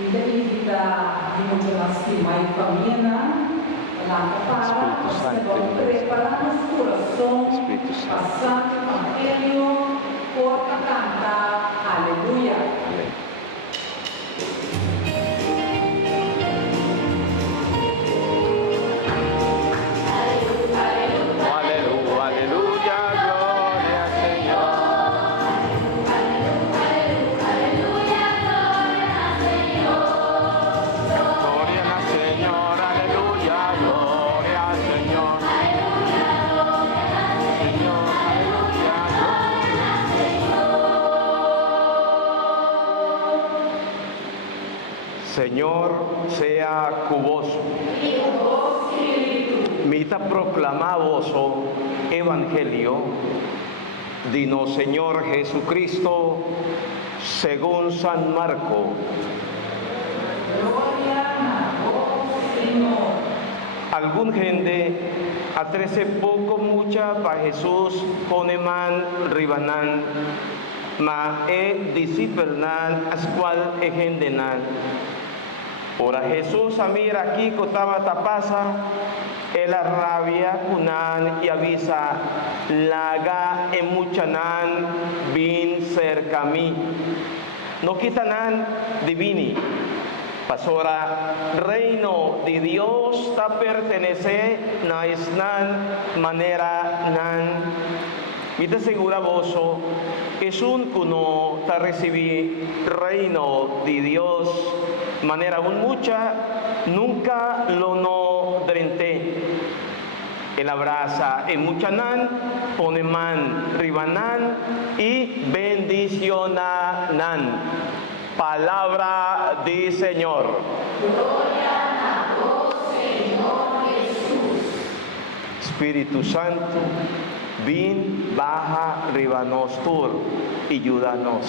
Kita di maglastimay kami na walang kapara, preparar mas coração, passar o Evangelho, porta canta, aleluia. Señor sea cuboso. Mita proclamavoso evangelio dino Señor Jesucristo según San Marco. Gloria a vos, Señor. Algún gente atrece poco mucha pa Jesús poneman ribanan ma disciplinan ascual ejendenan. Ora Jesús amira aquí kotama tapasa el rabia kunan y avisa laga emuchanan bin cerca mí no quitanan divini pasora reino de Dios ta pertenece na isnan manera nan mita segura voso es un kuno ta recibí reino de Dios manera un mucha nunca lo no drente el abraza en muchanan poneman ribanan y bendicionanan. Palabra del Señor. Gloria a vos, Señor Jesús. Espíritu Santo, ven, baja, ribanos tur y ayúdanos.